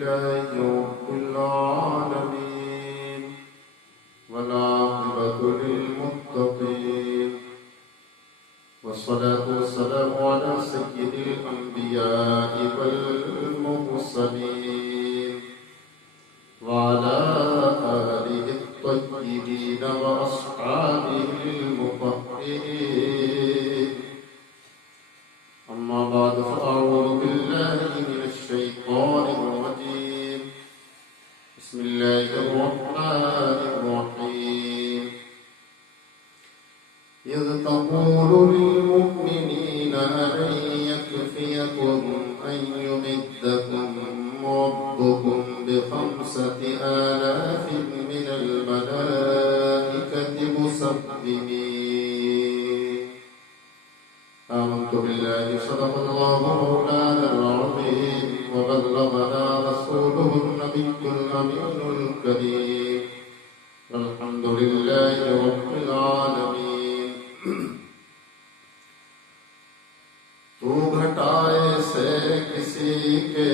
لله رب العالمين والعاقبة للمتقين والصلاة والسلام على سيد الأنبياء والمرسلين وعلى آله الطيبين وأصحابه المطهرين. أما بعد فأعوذ بالله من الشيطان الرجيم. بسم الله الرحمن الرحيم. إذ تقول للمؤمنين ألن يكفيكم أن يمدكم ربكم ب5,000 من الملائكة مسومين. آمنت بالله صدق الله مولانا العظيم وبلغنا رسوله النبي الأمين الكريم والحمد لله رب العالمين. تو گھٹائے سے کسی کے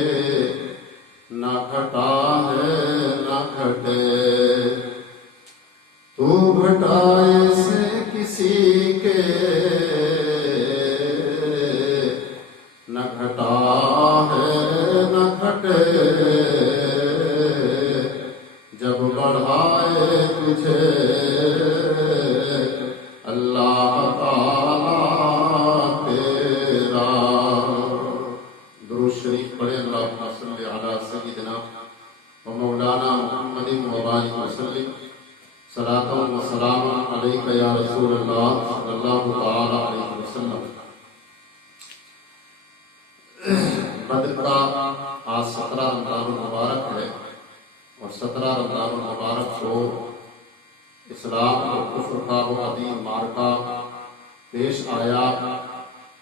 نہ گھٹا ہے نہ گھٹے، تو گھٹائے سے کسی کے نہ گھٹا ہے نہ گھٹے، جب بڑھائے تجھے اللہ تعالیٰ تیرا. درود شریف پڑھیں. اللہم صلی علی سیدنا و مولانا محمد وبارک وسلم. صلاۃ و سلام علیک یا رسول اللہ صلی اللہ تعالی علیہ وسلم. بدر کا آج 17 رمضان المبارک ہے، اور 17 رمضان المبارک کو اسلام اور کفر کا وہ عظیم معرکہ پیش آیا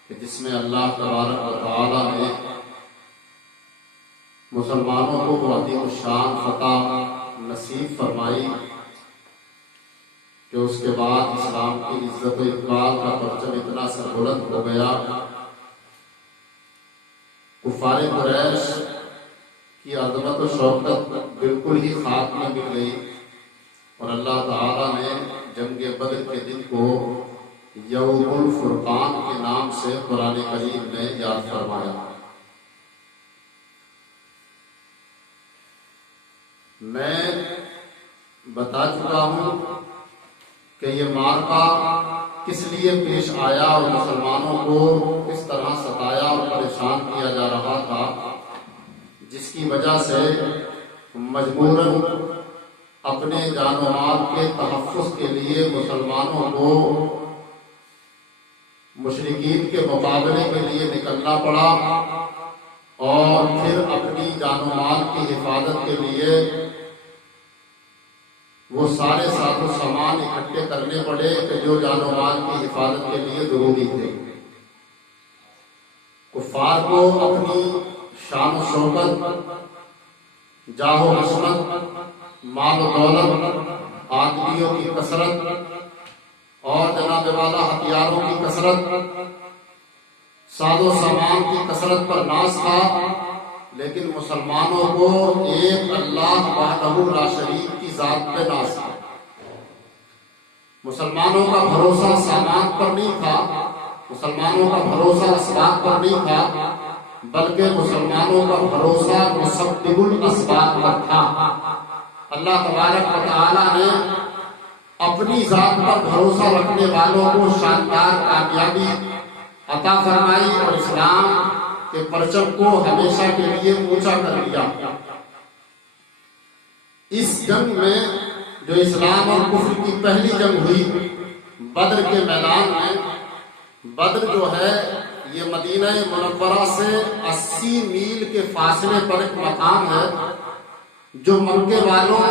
کہ جس میں اللہ تبارک و تعالی نے مسلمانوں کو وہ عظیم الشان فتح نصیب فرمائی کہ اس کے بعد اسلام کی عزت و اقبال کا پرچم اتنا سربلند ہو گیا. کفار قریش کی عظمت و شوکت بالکل ہی خاک میں مل گئی، اور اللہ تعالیٰ نے جنگ بدر کے دن کو یوم الفرقان کے نام سے قرآن کریم نے یاد فرمایا. میں بتا چکا ہوں کہ یہ معرکہ کس لیے پیش آیا اور مسلمانوں کو کس طرح ستایا اور پریشان کیا جا رہا تھا، جس کی وجہ سے مجبوراً اپنے جان و مال کے تحفظ کے لیے مسلمانوں کو مشرکین کے مقابلے کے لیے نکلنا پڑا، اور پھر اپنی جان و مال کی حفاظت کے لیے وہ سارے ساز و سامان اکٹھے کرنے پڑے کہ جو جان و مال کی حفاظت کے لیے ضروری تھے. کفار کو اپنی شان و شوکت، جاہ و عظمت، مال و دولت، آدمیوں کی کثرت اور جناب والا ہتھیاروں کی کثرت، ساز و سامان کی کثرت پر ناز تھا، لیکن مسلمانوں کو ایک اللہ وحدہ لا شریک کی ذات پہ ناز تھا. مسلمانوں کا بھروسہ سامان پر نہیں تھا، مسلمانوں کا بھروسہ اسباب پر نہیں تھا، بلکہ مسلمانوں کا بھروسہ مسبب الاسباب پر تھا. اللہ تبارک و تعالی نے اپنی ذات پر بھروسہ رکھنے والوں کو شاندار کامیابی عطا فرمائی اور اسلام کے پرچم کو ہمیشہ کے لیے اونچا کر دیا. اس جنگ میں جو اسلام اور کفر کی پہلی جنگ ہوئی بدر کے میدان میں، بدر جو ہے یہ مدینہ منورہ سے 80 میل کے فاصلے پر ایک مقام ہے جو مکے والوں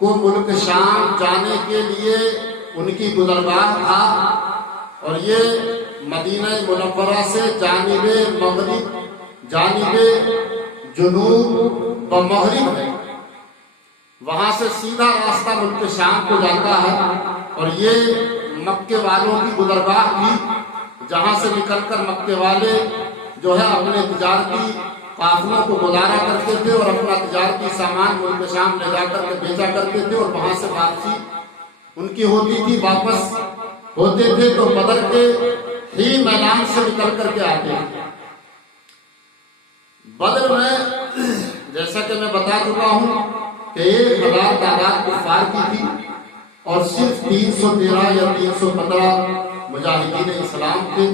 کو ملک شام جانے کے لیے ان کی گزرگاہ تھا، اور یہ مدینہ منورہ سے جانب مغرب، جانب جنوب و مغرب ہے. وہاں سے سیدھا راستہ ملک شام کو جاتا ہے، اور یہ مکے والوں کی گزرگاہ تھی جہاں سے نکل کر مکے والے جو ہے اپنے تجارتی काफिलों को गुजारा करते थे और अपना तजारती सामान मुल्क शाम ले जाकर के बेचा करते थे और वहां से वापसी उनकी होती थी। वापस होते थे तो बदर के ही मैदान से निकल करके आते थे। बदर में जैसा कि मैं बता चुका हूं कि 1000 तादाद कुफार की थी और सिर्फ 313 या 315 मुजाहिदीन इस्लाम थे।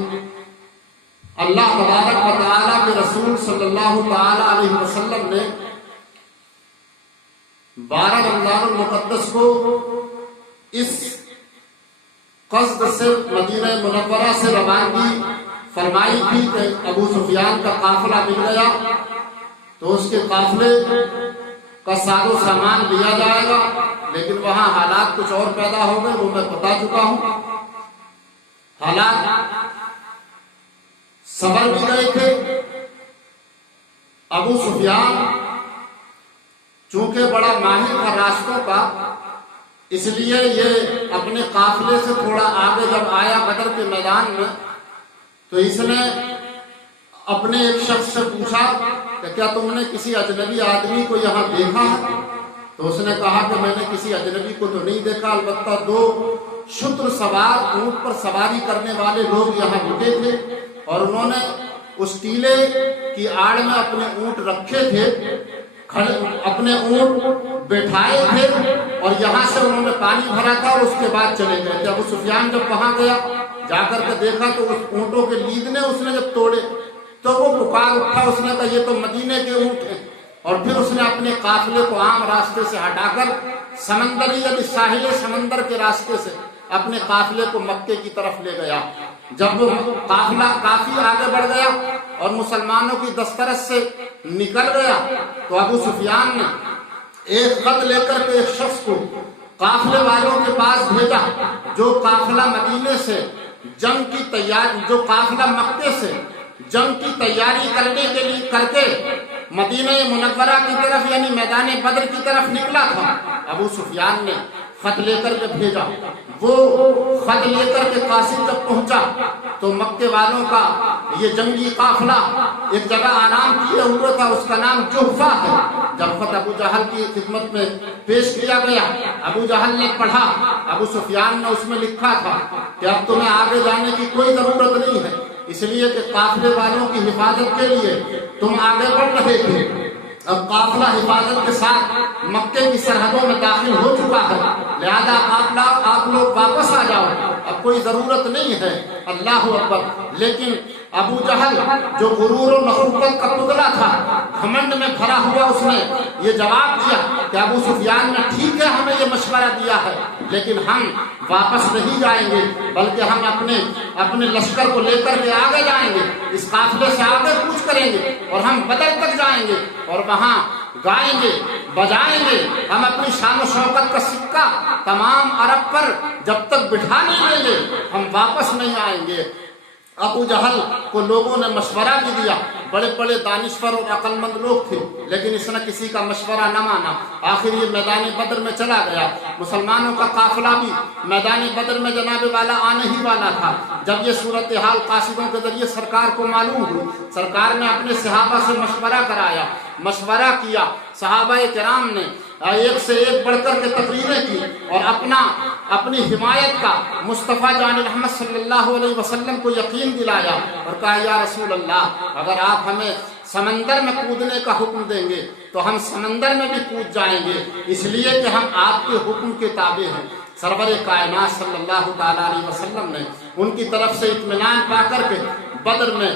अल्लाह तबारक व तआला के रसूल सल्लल्लाहु तआला अलैहि वसल्लम ने 12 रमजानुल मुक़द्दस को इस क़स्द से मदीना मुनव्वरा से रवानगी फरमाई थी कि अबू सुफियान का काफिला मिल गया तो उसके काफिले का साजो सामान लिया जाएगा, लेकिन वहां हालात कुछ और पैदा हो गए, वो मैं बता चुका हूं। हालात सबर भी गए थे। अबू सुफियान चूंकि बड़ा माहिर था रास्तों का, इसलिए ये अपने काफिले से थोड़ा आगे जब आया बदर के मैदान में तो इसने अपने एक शख्स से पूछा कि क्या तुमने किसी अजनबी आदमी को यहाँ देखा है? तो उसने कहा कि मैंने किसी अजनबी को तो नहीं देखा, अलबत्ता 2 शुत्र सवार ऊंट पर सवारी करने वाले लोग यहाँ रुके थे और उन्होंने उस टीले की आड़ में अपने ऊंट रखे थे, अपने ऊंट बैठाए थे और यहाँ से उन्होंने पानी भरा था और उसके बाद चले गए थे। अबू सुफियान जब वहां गया जाकर के देखा तो उस ऊंटों के लीदने उसने जब तोड़े तो वो पुकार उठा, उसने कहा ये तो मदीने के ऊंट हैं। और फिर उसने अपने काफिले को आम रास्ते से हटाकर समंदरी या साहिल समंदर के रास्ते से अपने काफिले को मक्के की तरफ ले गया। जब वो काफिला काफी आगे बढ़ गया और मुसलमानों की दस्तरस से निकल गया तो अबू सुफियान ने एक खत लेकर के एक शख्स को काफिले वालों के पास भेजा जो काफिला मदीने से जंग की तैयारी, जो काफिला मक्के से जंग की तैयारी करने के लिए करके मदीना मुनव्वरा की तरफ यानी मैदान बदर की तरफ निकला था। अबू सुफियान ने खत लेकर के भेजा। वो खत लेकर के कासिम जब पहुंचा तो मक्के वालों का ये जंगी काफिला एक जगह आराम किए हुए था, उसका नाम जुहफा है। जब खत अबू जहल की खिदमत में पेश किया गया, अबू जहल ने पढ़ा, अबू सुफियान ने उसमें लिखा था कि अब तुम्हें आगे जाने की कोई जरूरत नहीं है, इसलिए कि काफिले वालों की हिफाजत के लिए तुम आगे बढ़ रहे थे। अब काफिला हिफाजत के साथ मक्के की सरहदों में दाखिल हो चुका है, लिहाजा आप लोग वापस आ जाओ, अब कोई जरूरत नहीं है। अल्लाह अकबर। लेकिन अबू जहल जो गुरूर और नखुवत का पुतला था, घमंड में भरा हुआ, उसने ये जवाब दिया कि अबू सुफियान ने ठीक है हमें ये मशवरा दिया है, लेकिन हम वापस नहीं जाएंगे, बल्कि हम अपने लश्कर को लेकर के आगे जाएंगे, इस काफिले से आगे कूच करेंगे और हम बदर तक जाएंगे और वहां गाएंगे बजाएंगे। हम अपनी शान शौकत का सिक्का तमाम अरब पर जब तक बिठा नहीं लेंगे हम वापस नहीं आएंगे। अबू जहल को लोगों ने मशवरा भी दिया, बड़े बड़े दानिश्वर और अक्लमंद लोग थे, लेकिन इसने किसी का मशवरा न माना। आखिर ये मैदान बदर में चला गया। मुसलमानों का काफिला भी मैदान बदर में जनाब वाला आने ही वाला था। जब ये सूरत हाल कासिदों के जरिए सरकार को मालूम हुई, सरकार ने अपने सहाबा से मशवरा कराया, मशवरा किया। सहाबाए किराम ने एक से एक बढ़कर के तकरीरें की और अपनी हिमायत का मुस्तफ़ा जान रहमत सल्लल्लाहु अलैहि वसल्लम को यकीन दिलाया और कहा या रसूल अल्लाह, अगर आप हमें समंदर में कूदने का हुक्म देंगे तो हम समंदर में भी कूद जाएंगे, इसलिए कि हम आपके हुक्म के ताबे हैं। सरवर कायनात सल्लल्लाहु ताला अलैहि वसल्लम ने उनकी तरफ से इत्मीनान पा करके बदर में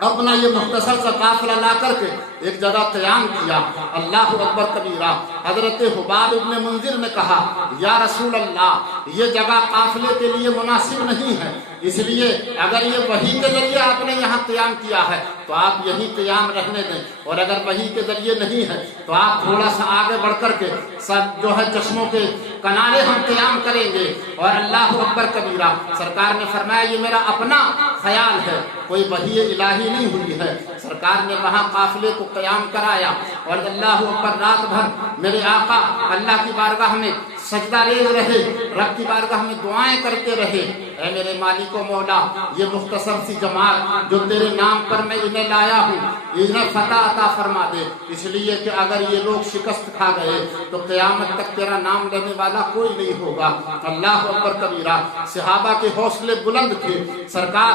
अपना ये मुख्तसर सा काफिला ला करके एक जगह क़याम किया। अल्लाहु अकबर कबीरा। हजरत हुबाब इब्न मुंजिर ने कहा या रसूल अल्लाह, ये जगह काफिले के लिए मुनासिब नहीं है, इसलिए अगर ये वही के जरिए आपने यहाँ क़याम किया है तो आप यही क़याम रहने दें, और अगर वही के जरिए नहीं है तो आप थोड़ा सा आगे बढ़ करके सब जो है चश्मों के किनारे हम क़याम करेंगे। और अल्लाहु अकबर कबीरा। सरकार ने फरमाया ये मेरा अपना ख्याल है, कोई वही इलाही नहीं हुई है। सरकार ने वहाँ काफिले को क़याम कराया और अल्लाहु अकबर रात भर मेरे आका अल्लाह की बारगाह में सजदा रेज रहे, रब की बारगाह में दुआएं करते रहे, ऐ मेरे मालिक व मौला, ये मुख्तसर सी जमात जो तेरे नाम पर मैं इन्हें लाया हूँ, इन्हें फतह अता फरमा दे, इसलिए कि अगर ये लोग शिकस्त खा गए तो क़यामत तक तेरा नाम लेने वाला कोई नहीं होगा। अल्लाह अकबर कबीरा। सहाबा के हौसले बुलंद थे। सरकार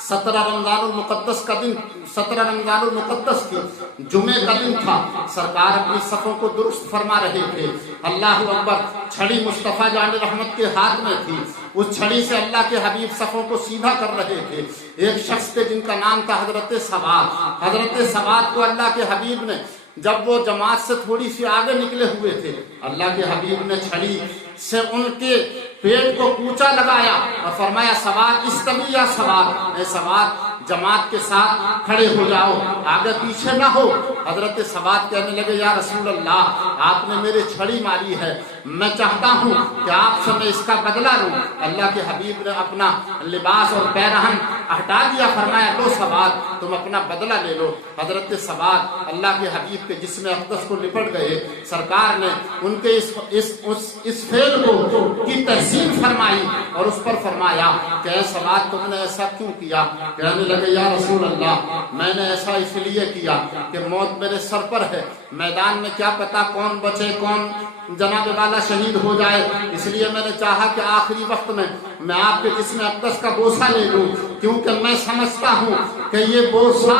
17 रमज़ानुल मुक़द्दस का दिन, 17 रमज़ानुल मुक़द्दस थी, जुमे का दिन था। सरकार अपनी सफ़ों को दुरुस्त फरमा रहे थे। अल्लाह अकबर। छड़ी मुस्तफ़ा जान रहमत के हाथ में थी। उस छड़ी से अल्लाह के हबीब सफ़ों को सीधा कर रहे थे। एक शख्स थे जिनका नाम था हजरत सवाद। हजरत सवाद को अल्लाह के हबीब ने, जब वो जमात से थोड़ी सी आगे निकले हुए थे, अल्लाह के हबीब ने छड़ी से उनके पेट को कूचा लगाया और फरमाया, सवाद इस्तवी या सवाद, ए सवाद जमात के साथ खड़े हो जाओ, आगे पीछे ना हो। हजरत सवाद कहने लगे, या रसूल अल्लाह, आपने मेरे छड़ी मारी है, मैं चाहता हूँ कि आपसे मैं इसका बदला लूँ। अल्लाह के हबीब ने अपना लिबास और पैरहन हटा दिया, फरमाया, लो सवाद, तुम अपना बदला ले लो। हजरत सवाद अल्लाह के हबीब के जिस्म अक़दस को लिपट गए। सरकार ने उनके इस फेल को की तहसीन फरमाई और उस पर फरमाया कि सवाद तुमने ऐसा क्यों किया? कहने लगे, या रसूल अल्लाह, मैंने ऐसा इसलिए किया कि मौत मेरे सर पर है, मैदान में क्या पता कौन बचे कौन जनाब वाला शहीद हो जाए, इसलिए मैंने चाहा कि आखिरी वक्त में मैं आपके जिस्म अक़दस का बोसा ले लूं, क्योंकि मैं समझता हूं कि ये बोसा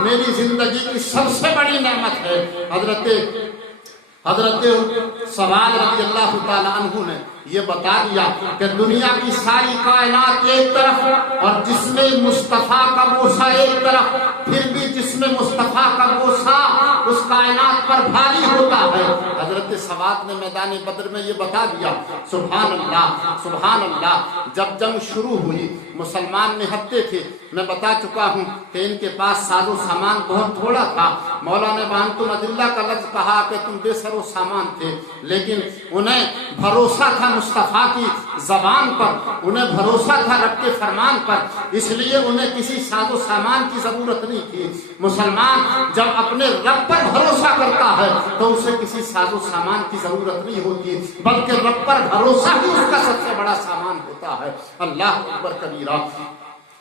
मेरी जिंदगी की सबसे बड़ी नेमत है। हजरत सवाद रज़ी अल्लाह ताला अन्हु ने ये बता दिया कि दुनिया की सारी कायनात एक तरफ और जिसमें मुस्तफ़ा का बोसा एक तरफ, फिर भी जिसमें मुस्तफ़ा का बोसा उस कायनात पर भारी होता है। हजरत सवाद ने मैदान बद्र में ये बता दिया। सुभान अल्लाह, सुभान अल्लाह। जब जंग शुरू हुई, मुसलमान निहत्ते थे। मैं बता चुका हूँ कि इनके पास साजो सामान बहुत थोड़ा था। मौला ने वांतुम अदिल्ला का लफ्ज़ कहा कि तुम बेसरो सामान थे, लेकिन उन्हें भरोसा था मुस्तफ़ा की ज़बान पर, उन्हें भरोसा था रब के फरमान पर, इसलिए उन्हें किसी साजो सामान की ज़रूरत नहीं थी। मुसलमान जब अपने रब पर भरोसा करता है तो उसे किसी साजो सामान की ज़रूरत नहीं होती, बल्कि रब पर भरोसा ही उसका सबसे बड़ा सामान होता है। अल्लाह अकबर कबीरा।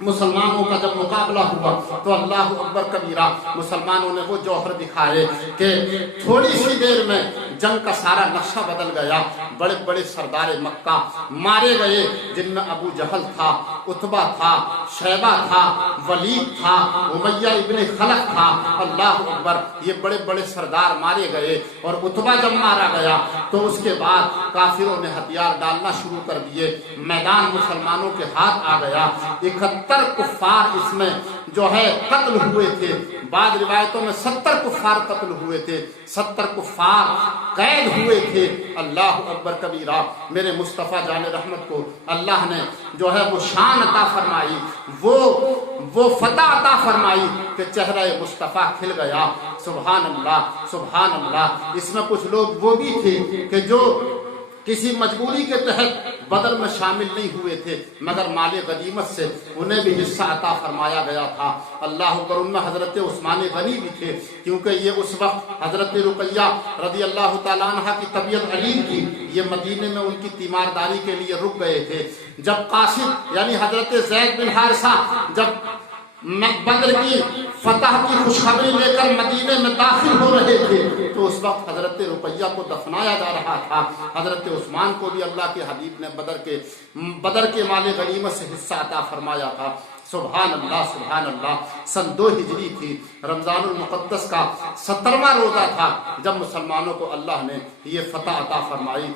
मुसलमानों का जब मुकाबला हुआ तो अल्लाह अकबर कबीरा, मुसलमानों ने वो जौहर दिखाए कि थोड़ी सी देर में जंग का सारा नक्शा बदल गया। बड़े बड़े सरदार मक्का मारे गए, जिनमें अबू जहल था, उतबा था, शैबा था, वलीद था, उमैया इब्ने खलफ था। अल्लाह अकबर। ये बड़े बड़े सरदार मारे गए और उतबा जब मारा गया तो उसके बाद काफिरों ने हथियार डालना शुरू कर दिए। मैदान मुसलमानों के हाथ आ गया। 71 कुफ्फार इसमें जो है कत्ल हुए थे। बाद रिवायतों में 70 कुफ्फार कत्ल हुए थे, 70 कुफ्फार कैद हुए थे। अल्लाह अकबर कबीरा। मेरे मुस्तफ़ा जाने रहमत को अल्लाह ने जो है वो शान अता फरमाई, वो फतह अता फरमाई कि चेहरा मुस्तफ़ा खिल गया। सुभान अल्लाह, सुभान अल्लाह। इसमें कुछ लोग वो भी थे कि जो किसी मजबूरी के तहत बदर में शामिल नहीं हुए थे, मगर माले गनीमत से उन्हें भी हिस्सा अता फरमाया गया था। अल्लाह अकबर। उनमें हजरत उस्मान गनी भी थे, क्योंकि ये उस वक्त हजरत रुकैया रज़ी अल्लाह तआला अन्हा की तबीयत अलीम थी। ये मदीने में उनकी तीमारदारी के लिए रुक गए थे। जब कासिद यानी हजरत ज़ैद बिन हारिसा जब बदर की फतह की खुशखबरी लेकर मदीने में दाखिल हो रहे थे तो उस वक्त हजरत रुकैया को दफनाया जा रहा था। हजरत उस्मान को भी अल्लाह के हबीब ने बदर के माले गनीमत से हिस्सा अता फरमाया था। सुभान अल्लाह, सुभान अल्लाह। सन 2 हिजरी थी, रमज़ानुल मुक़द्दस का 17वां रोज़ा था जब मुसलमानों को अल्लाह ने ये फतह अता फरमाई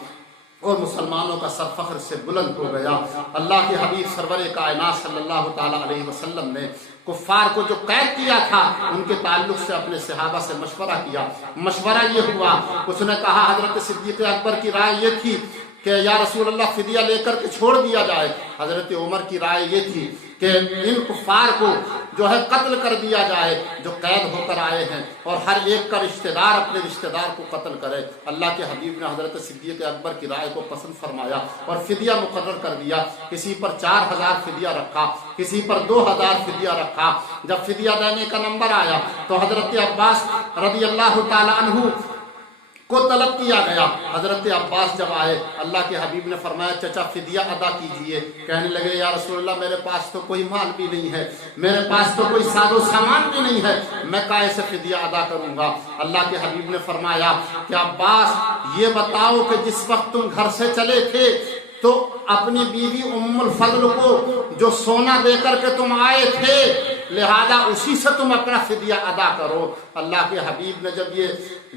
और मुसलमानों का सर फख्र से बुलंद हो गया। अल्लाह के हबीब सरवर कायनात सल्लल्लाहु ताला अलैहि वसल्लम ने कुफ्फार को जो कैद किया था उनके ताल्लुक से अपने सहाबा से मशवरा किया। मशवरा ये हुआ, उसने कहा, हजरत सिद्दीक़ अकबर की राय ये थी कि या रसूल अल्लाह फिदिया लेकर के छोड़ दिया जाए। हजरत उमर की राय ये थी कि इन कुफ्फार को जो है कत्ल कर दिया जाए जो कैद होकर आए हैं, और हर एक का रिश्तेदार अपने रिश्तेदार को कत्ल करे। अल्लाह के हबीब ने हजरत सिद्दीक़ अकबर की राय को पसंद फरमाया और फिदिया मुकर्रर कर दिया। किसी पर 4000 फिदिया रखा, किसी पर 2000 फिदिया रखा। जब फिदिया देने का नंबर आया तो हजरत अब्बास रज़ी अल्लाह ताला अन्हु کو طلب کیا گیا۔ حضرت عباس جب آئے، اللہ کے حبیب نے فرمایا چچا فدیہ ادا کیجئے۔ کہنے لگے یا رسول اللہ میرے پاس تو کوئی مال بھی نہیں ہے، میرے پاس تو کوئی ساز و سامان بھی نہیں ہے، میں کائے سے فدیہ ادا کروں گا؟ اللہ کے حبیب نے فرمایا کہ عباس یہ بتاؤ کہ جس وقت تم گھر سے چلے تھے تو اپنی بیوی ام الفضل کو جو سونا دے کر کے تم آئے تھے، لہذا اسی سے تم اپنا فدیہ ادا کرو۔ اللہ کے حبیب نے جب یہ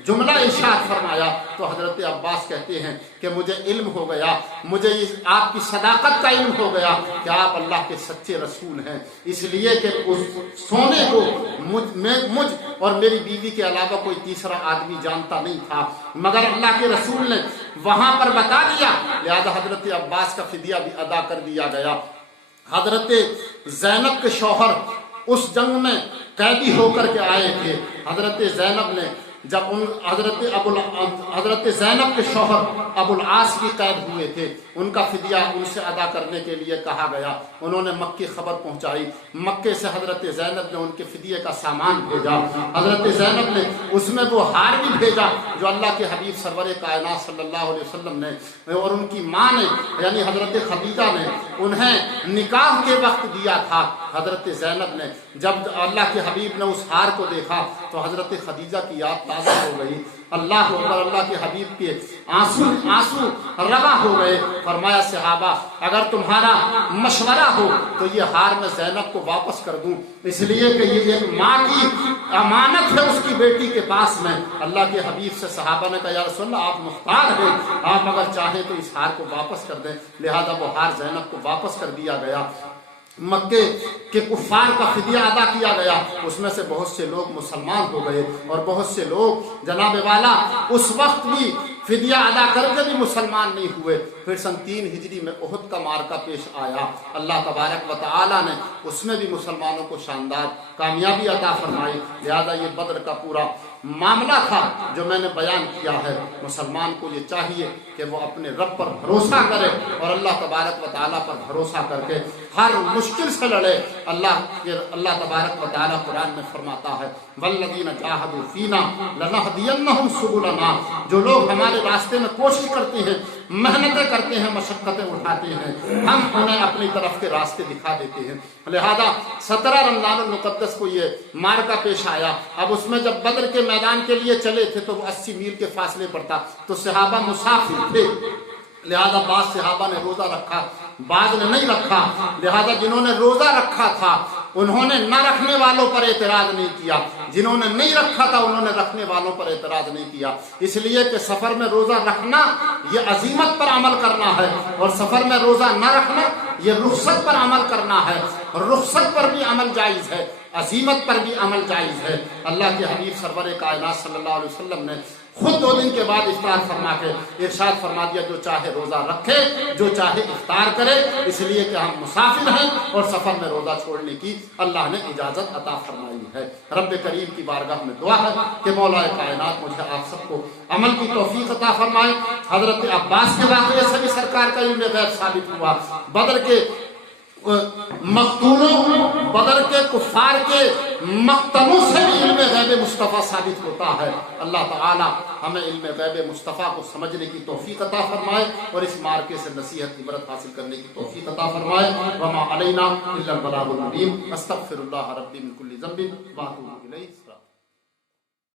جملہ ارشاد فرمایا تو حضرت عباس کہتے ہیں کہ مجھے علم ہو گیا، مجھے آپ کی صداقت کا علم ہو گیا کہ آپ اللہ کے سچے رسول ہیں، اس لیے کہ اس سونے کو مجھ اور میری بیوی کے علاوہ کوئی تیسرا آدمی جانتا نہیں تھا، مگر اللہ کے رسول نے وہاں پر بتا دیا، لہذا حضرت عباس کا فدیہ بھی ادا کر دیا گیا۔ حضرت زینب کے شوہر اس جنگ میں قیدی ہو کر کے آئے تھے۔ حضرت زینب نے جب حضرت زینب کے شوہر ابو العاص بھی قید ہوئے تھے، ان کا فدیہ ان سے ادا کرنے کے لیے کہا گیا، انہوں نے مکی خبر پہنچائی، مکے سے حضرت زینب نے ان کے فدیے کا سامان بھیجا۔ حضرت زینب نے اس میں وہ ہار بھی بھیجا جو اللہ کے حبیب سرور کائنات صلی اللہ علیہ وسلم نے اور ان کی ماں نے یعنی حضرت خدیجہ نے انہیں نکاح کے وقت دیا تھا۔ حضرت زینب نے جب اللہ کے حبیب نے اس ہار کو دیکھا تو حضرت خدیجہ کی یاد تازہ ہو گئی، اللہ اکبر، اللہ کے حبیب کے آنسو روا ہو گئے۔ فرمایا صحابہ اگر تمہارا مشورہ ہو تو یہ ہار میں زینب کو واپس کر دوں، اس لیے کہ یہ ایک ماں کی امانت ہے اس کی بیٹی کے پاس میں۔ اللہ کے حبیب سے صحابہ نے کہا یا رسول اللہ آپ مختار ہیں، آپ اگر چاہیں تو اس ہار کو واپس کر دیں، لہذا وہ ہار زینب کو واپس کر دیا گیا۔ مکے کے کفار کا فدیہ ادا کیا گیا، اس میں سے بہت سے لوگ مسلمان ہو گئے اور بہت سے لوگ جناب والا اس وقت بھی فدیہ ادا کر کے بھی مسلمان نہیں ہوئے۔ پھر سن 3 ہجری میں احد کا معرکہ پیش آیا، اللہ تبارک و تعالی نے اس میں بھی مسلمانوں کو شاندار کامیابی عطا فرمائی، لہذا یہ بدر کا پورا معاملہ تھا جو میں نے بیان کیا ہے۔ مسلمان کو یہ چاہیے کہ وہ اپنے رب پر بھروسہ کرے اور اللہ تبارک و تعالیٰ پر بھروسہ کر کے ہر مشکل سے لڑے۔ اللہ تبارک و تعالیٰ قرآن میں فرماتا ہے والذین جاہدوا فینا لنہدینہم سبلنا، جو لوگ ہمارے راستے میں کوشش کرتے ہیں، محنتیں کرتے ہیں، مشقتیں اٹھاتے ہیں، ہم انہیں اپنی طرف کے راستے دکھا دیتے ہیں۔ لہذا 17 رمضان المقدس کو یہ معرکہ پیش آیا۔ اب اس میں جب بدر کے میدان کے لیے چلے تھے تو وہ 80 میل کے فاصلے پر تھا، تو صحابہ مسافر تھے، لہذا بعض صحابہ نے روزہ رکھا، بعض نے نہیں رکھا، لہذا جنہوں نے روزہ رکھا تھا انہوں نے نہ رکھنے والوں پر اعتراض نہیں کیا، جنہوں نے نہیں رکھا تھا انہوں نے رکھنے والوں پر اعتراض نہیں کیا، اس لیے کہ سفر میں روزہ رکھنا یہ عزیمت پر عمل کرنا ہے اور سفر میں روزہ نہ رکھنا یہ رخصت پر عمل کرنا ہے، رخصت پر بھی عمل جائز ہے، عزیمت پر بھی عمل جائز ہے۔ اللہ کے حبیب سرور کائنات صلی اللہ علیہ وسلم نے خود 2 دن کے بعد افطار فرما کے ارشاد فرما دیا جو چاہے روزہ رکھے، جو چاہے افطار کرے، اس لیے کہ ہم مسافر ہیں اور سفر میں روزہ چھوڑنے کی اللہ نے اجازت عطا فرمائی ہے۔ رب کریم کی بارگاہ میں دعا ہے کہ مولا کائنات مجھے آپ سب کو عمل کی توفیق عطا فرمائے۔ حضرت عباس کے واقعے سے بھی سرکار کا علم غیب ثابت ہوا، بدر کے مقتولوں، بدر کے کفار کے مقتلوں سے بھی علم غیب مصطفیٰ ثابت ہوتا ہے۔ اللہ تعالی ہمیں علم غیب مصطفیٰ کو سمجھنے کی توفیق عطا فرمائے اور اس مارکے سے نصیحت عبرت حاصل کرنے کی توفیق عطا فرمائے۔ وما علینا الا البلاغ المبین۔ استغفر اللہ ربی من کل ذنب واتوب الیہ۔